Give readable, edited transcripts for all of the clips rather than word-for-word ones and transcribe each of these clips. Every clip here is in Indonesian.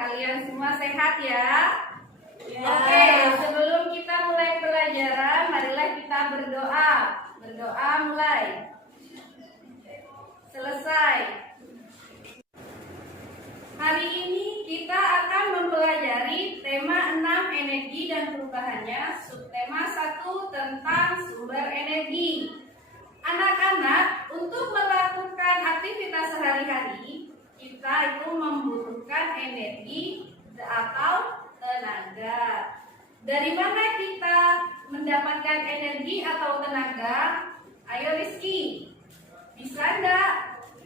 kalian semua sehat ya? Ya. Oke, sebelum kita mulai pelajaran, marilah kita berdoa. Berdoa mulai. Selesai. Hari ini kita akan mempelajari tema 6 energi dan perubahannya, subtema 1 tentang sumber energi. Anak-anak, untuk melakukan aktivitas sehari-hari, kita itu membutuhkan energi atau tenaga. Dari mana kita mendapatkan energi atau tenaga? Ayo Rizky, bisa enggak?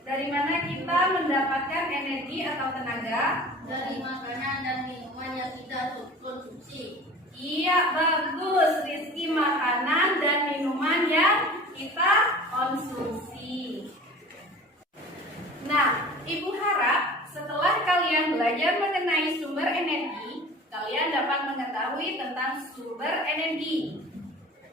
Dari mana kita mendapatkan energi atau tenaga? Dari makanan dan minuman yang kita konsumsi. Iya, bagus Rizky, makanan dan minuman yang kita konsumsi. Nah, Ibu harap setelah kalian belajar mengenai sumber energi, kalian dapat mengetahui tentang sumber energi.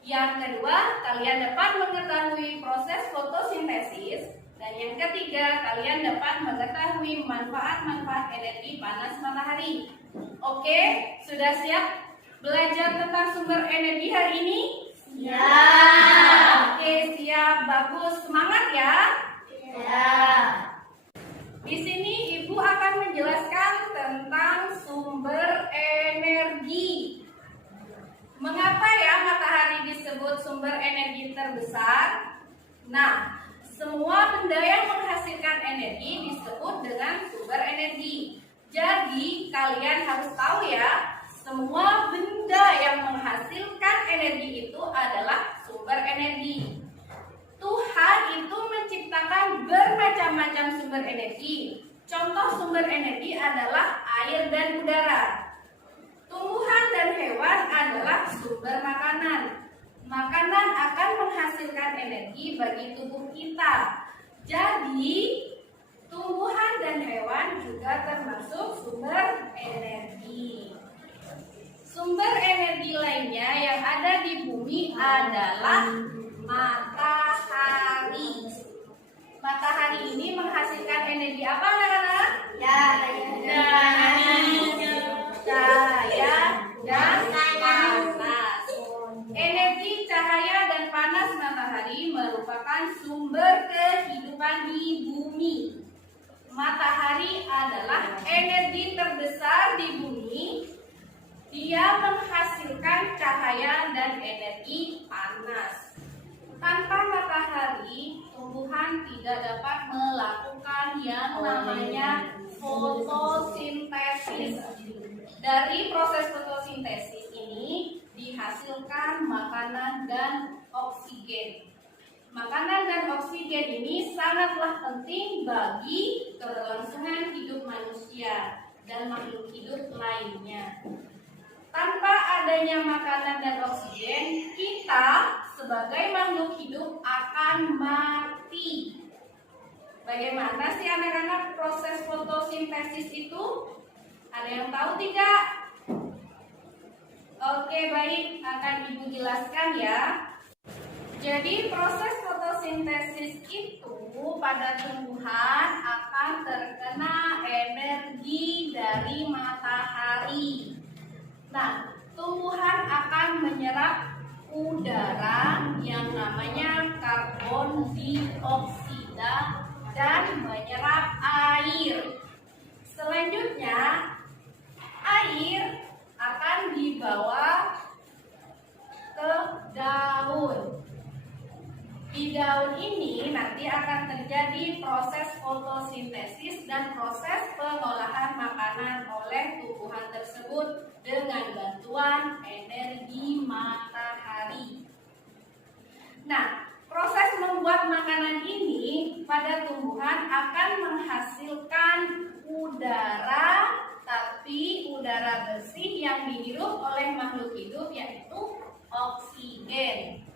Yang kedua, kalian dapat mengetahui proses fotosintesis. Dan yang ketiga, kalian dapat mengetahui manfaat-manfaat energi panas matahari. Oke, sudah siap belajar tentang sumber energi hari ini? Ya. Oke, siap. Bagus. Semangat ya. Ya. Di sini Ibu akan menjelaskan tentang sumber energi. Mengapa ya matahari disebut sumber energi terbesar? Nah, semua benda yang menghasilkan energi disebut dengan sumber energi. Jadi, kalian harus tahu ya, semua benda yang menghasilkan energi itu adalah sumber energi. Tuhan itu menciptakan bermacam-macam sumber energi. Contoh sumber energi adalah air dan udara. Tumbuhan dan hewan adalah sumber makanan. Makanan akan menghasilkan energi bagi tubuh kita. Jadi, tumbuhan dan hewan juga termasuk sumber energi. Sumber energi lainnya yang ada di bumi adalah matahari. Matahari ini menghasilkan energi apa, anak-anak? Cahaya dan panas. Energi cahaya dan panas matahari merupakan sumber kehidupan di bumi. Matahari adalah energi terbesar di bumi. Dia menghasilkan cahaya dan energi panas. Tanpa matahari, tumbuhan tidak dapat melakukan yang namanya fotosintesis. Dari proses fotosintesis ini dihasilkan makanan dan oksigen. Makanan dan oksigen ini sangatlah penting bagi keberlangsungan hidup manusia dan makhluk hidup lainnya. Tanpa adanya makanan dan oksigen, kita sebagai makhluk hidup akan mati. Bagaimana sih anak-anak proses fotosintesis itu? Ada yang tahu tidak? Oke, baik, akan Ibu jelaskan ya. Jadi proses fotosintesis itu pada tumbuhan akan terkena energi dari matahari. Nah, tumbuhan akan menyerap udara yang namanya karbon dioksida dan menyerap air. Selanjutnya, air akan dibawa ke daun. Di daun ini nanti akan terjadi proses fotosintesis dan proses pengolahan makanan oleh tumbuhan tersebut dengan bantuan energi matahari. Nah, proses membuat makanan ini pada tumbuhan akan menghasilkan udara, tapi udara bersih yang dihirup oleh makhluk hidup, yaitu oksigen.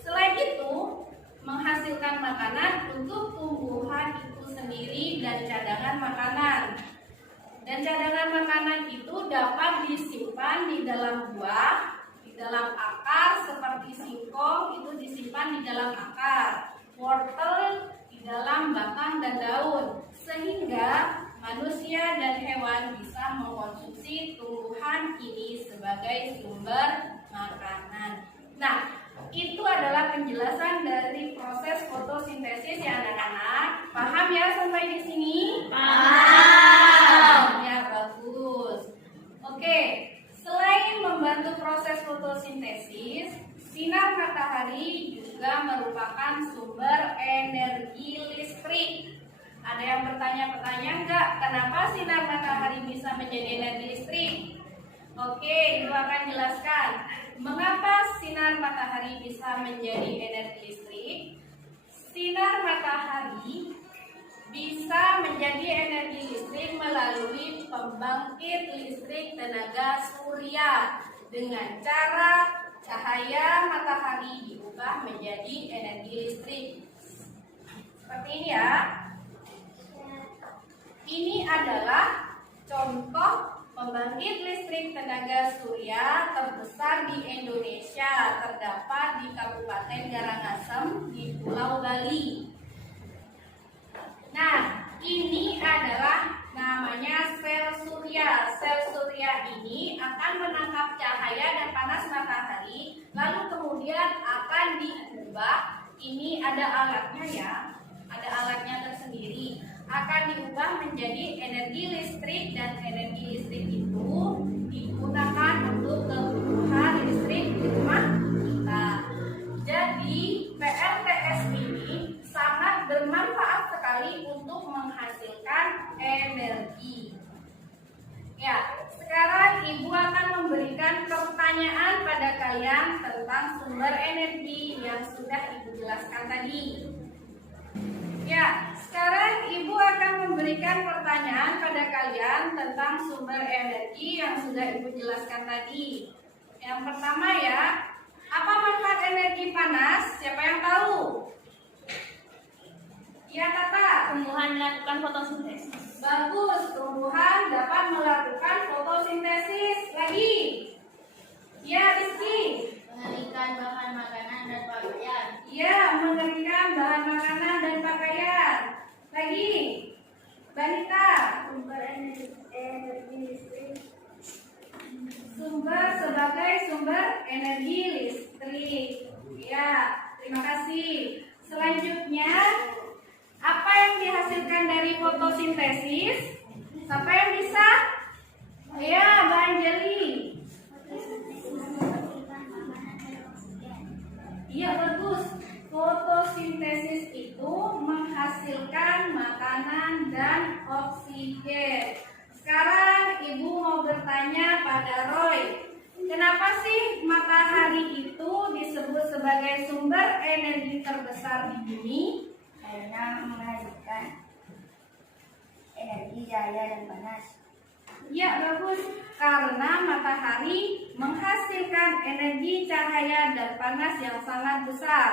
Selain itu, menghasilkan makanan untuk tumbuhan itu sendiri dan cadangan makanan. Dan cadangan makanan itu dapat disimpan di dalam buah, di dalam akar seperti singkong itu disimpan di dalam akar, wortel di dalam batang dan daun, sehingga manusia dan hewan bisa mengkonsumsi tumbuhan ini sebagai sumber makanan. Nah, itu adalah penjelasan dari proses fotosintesis ya anak-anak. Paham ya sampai di sini? Paham. Ya, bagus. Oke, selain membantu proses fotosintesis, sinar matahari juga merupakan sumber energi listrik. Ada yang bertanya-bertanya enggak, kenapa sinar matahari bisa menjadi energi listrik? Oke, Ibu akan jelaskan mengapa sinar matahari bisa menjadi energi listrik. Sinar matahari bisa menjadi energi listrik melalui pembangkit listrik tenaga surya dengan cara cahaya matahari diubah menjadi energi listrik. Seperti ini ya. Ini adalah contoh pembangkit listrik tenaga surya terbesar di Indonesia, terdapat di Kabupaten Karangasem di Pulau Bali. Nah, ini adalah namanya sel surya. Sel surya ini akan menangkap cahaya dan panas matahari, lalu kemudian akan diubah. Ini ada alatnya ya, ada alatnya tersendiri. Akan diubah menjadi energi listrik, dan energi listrik itu digunakan untuk kebutuhan listrik di rumah kita. Jadi PLTS ini sangat bermanfaat sekali untuk menghasilkan energi. Ya, sekarang Ibu akan memberikan pertanyaan pada kalian tentang sumber energi yang sudah Ibu jelaskan tadi. Ya, sekarang Ibu akan memberikan pertanyaan pada kalian tentang sumber energi yang sudah Ibu jelaskan tadi. Yang pertama ya, apa manfaat energi panas? Siapa yang tahu? Ya, Tata. Tumbuhan melakukan fotosintesis. Bagus, tumbuhan dapat melakukan fotosintesis. Lagi. Ya, Rizky. Mengeringkan bahan makanan dan pakaian. Ya, mengeringkan bahan makanan dan pakaian. Lagi. Banita. Sumber energi listrik. Sumber sebagai sumber energi listrik. Ya, terima kasih. Selanjutnya, apa yang dihasilkan dari fotosintesis? Siapa yang bisa? Ya, Mbak Anjeli. Iya, bagus. Fotosintesis itu menghasilkan makanan dan oksigen. Sekarang Ibu mau bertanya pada Roy, kenapa sih matahari itu disebut sebagai sumber energi terbesar di bumi? Karena menghasilkan energi cahaya dan panas. Ya, bagus. Karena matahari menghasilkan energi cahaya dan panas yang sangat besar.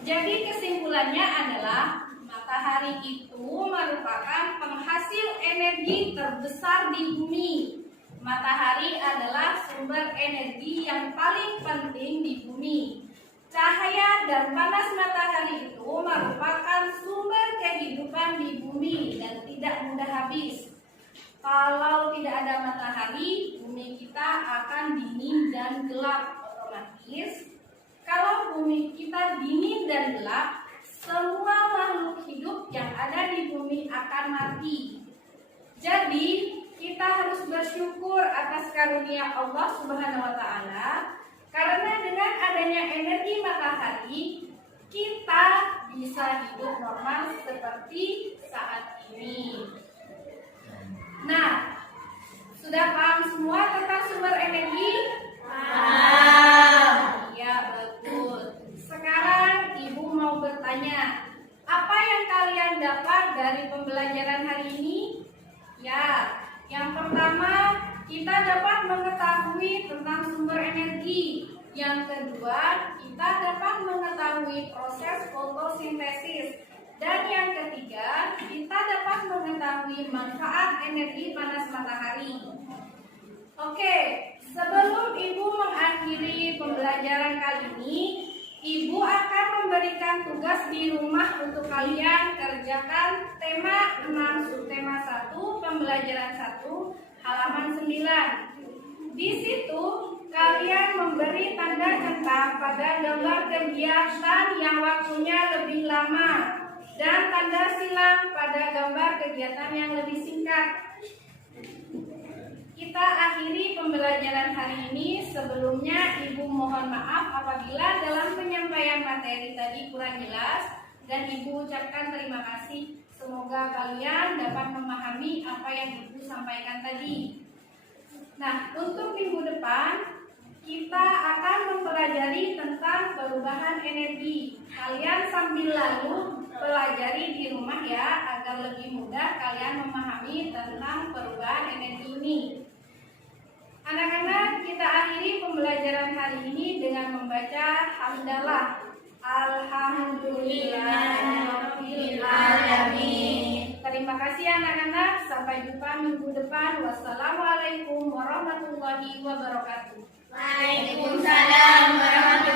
Jadi kesimpulannya adalah matahari itu merupakan penghasil energi terbesar di bumi. Matahari adalah sumber energi yang paling penting di bumi. Cahaya dan panas matahari itu merupakan sumber kehidupan di bumi dan tidak mudah habis. Kalau tidak ada matahari, bumi kita akan dingin dan gelap otomatis. Kalau bumi kita dingin dan gelap, semua makhluk hidup yang ada di bumi akan mati. Jadi, kita harus bersyukur atas karunia Allah Subhanahu wa Ta'ala, karena dengan adanya energi matahari, kita bisa hidup normal seperti saat ini. Nah, sudah paham semua tentang sumber energi? Paham. Ya, bagus. Sekarang Ibu mau bertanya, apa yang kalian dapat dari pembelajaran hari ini? Ya, yang pertama, kita dapat mengetahui tentang sumber energi. Yang kedua, kita dapat mengetahui proses fotosintesis. Dan yang ketiga, kita dapat mengetahui manfaat energi panas matahari. Oke, sebelum Ibu mengakhiri pembelajaran kali ini, Ibu akan memberikan tugas di rumah untuk kalian kerjakan tema 6 subtema 1 pembelajaran 1 halaman 9. Di situ kalian memberi tanda centang pada gambar kegiatan yang waktunya lebih lama dan tanda silang pada gambar kegiatan yang lebih singkat. Kita akhiri pembelajaran hari ini. Sebelumnya Ibu mohon maaf apabila dalam penyampaian materi tadi kurang jelas, dan Ibu ucapkan terima kasih. Semoga kalian dapat memahami apa yang Ibu sampaikan tadi. Nah, untuk minggu depan kita akan mempelajari tentang perubahan energi. Kalian sambil lalu pelajari di rumah ya, agar lebih mudah kalian memahami tentang perubahan energi ini. Anak-anak, kita akhiri pembelajaran hari ini dengan membaca hamdalah. Alhamdulillahirabbil alamin. Terima kasih anak-anak. Sampai jumpa minggu depan. Wassalamualaikum warahmatullahi wabarakatuh. Waalaikumsalam warahmatullahi wabarakatuh.